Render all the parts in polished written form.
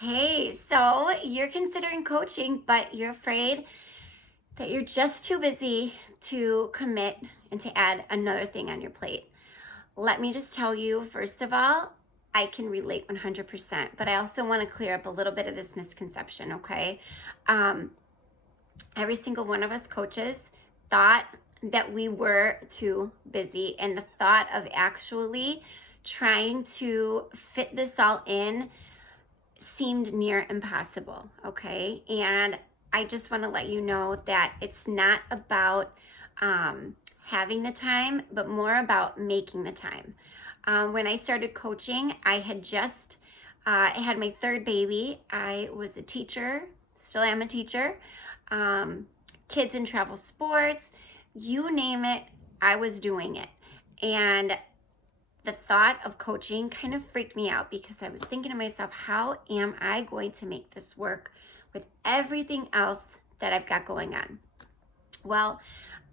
Hey, so you're considering coaching, but you're afraid that you're just too busy to commit and to add another thing on your plate. Let me just tell you, first of all, I can relate 100%, but I also want to clear up a little bit of this misconception, okay? Um, every single one of us coaches thought that we were too busy, and the thought of actually trying to fit this all in seemed near impossible, okay? And I just want to let you know that it's not about having the time, but more about making the time. When I started coaching, I had just I had my third baby. I was a teacher, still am a teacher, kids in travel sports, you name it, I was doing it. And the thought of coaching kind of freaked me out because I was thinking to myself, how am I going to make this work with everything else that I've got going on? Well,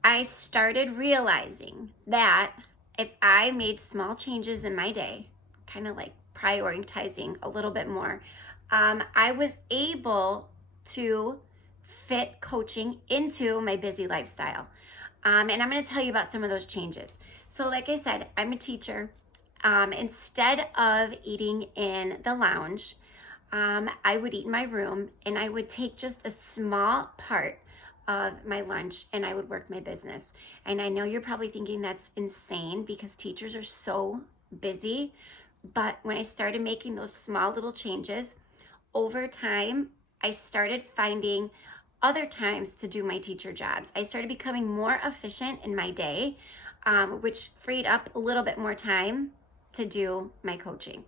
I started realizing that if I made small changes in my day, kind of like prioritizing a little bit more, I was able to fit coaching into my busy lifestyle. And I'm going to tell you about some of those changes. So, like I said, I'm a teacher. Instead of eating in the lounge, I would eat in my room, and I would take just a small part of my lunch and I would work my business. And I know you're probably thinking that's insane because teachers are so busy. But when I started making those small little changes over time, I started finding other times to do my teacher jobs. I started becoming more efficient in my day, which freed up a little bit more time to do my coaching.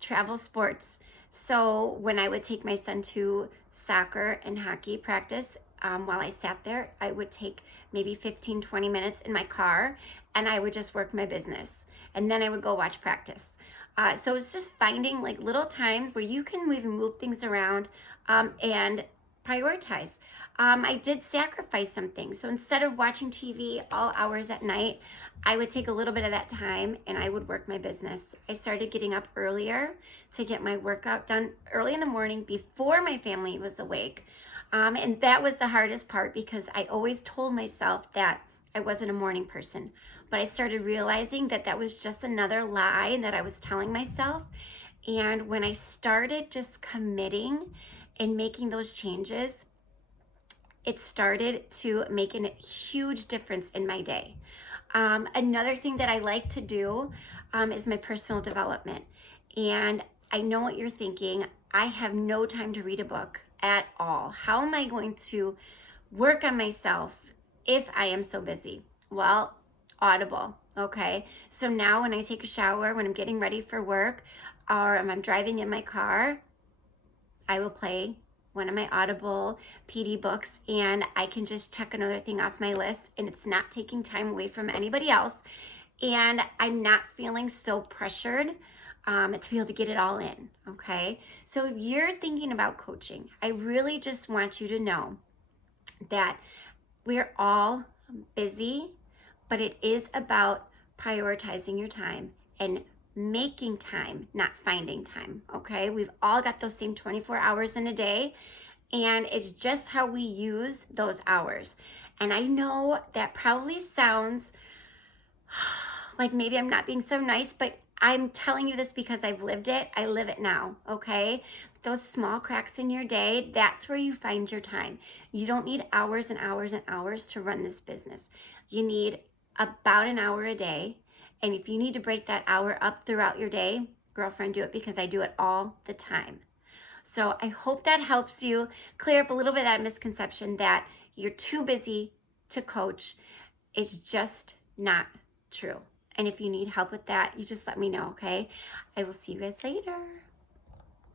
Travel sports. So when I would take my son to soccer and hockey practice, while I sat there, I would take maybe 15, 20 minutes in my car and I would just work my business. And then I would go watch practice. So it's just finding like little times where you can even move things around and prioritize. I did sacrifice some things. So instead of watching TV all hours at night, I would take a little bit of that time and I would work my business. I started getting up earlier to get my workout done early in the morning before my family was awake. And that was the hardest part because I always told myself that I wasn't a morning person. But I started realizing that that was just another lie that I was telling myself. And when I started just committing and making those changes, it started to make a huge difference in my day. Another thing that I like to do is my personal development. And I know what you're thinking. I have no time to read a book at all. How am I going to work on myself if I am so busy? Well, Audible, okay? So now when I take a shower, when I'm getting ready for work, or I'm driving in my car, I will play one of my Audible PD books and I can just check another thing off my list and it's not taking time away from anybody else. And I'm not feeling so pressured to be able to get it all in, okay? So if you're thinking about coaching, I really just want you to know that we're all busy, but it is about prioritizing your time and making time, not finding time, okay? We've all got those same 24 hours in a day, and it's just how we use those hours. And I know that probably sounds like maybe I'm not being so nice, but I'm telling you this because I've lived it. I live it now, okay? Those small cracks in your day, that's where you find your time. You don't need hours and hours and hours to run this business. You need about an hour a day. And if you need to break that hour up throughout your day, girlfriend, do it because I do it all the time. So I hope that helps you clear up a little bit of that misconception that you're too busy to coach. It's just not true. And if you need help with that, you just let me know, okay? I will see you guys later.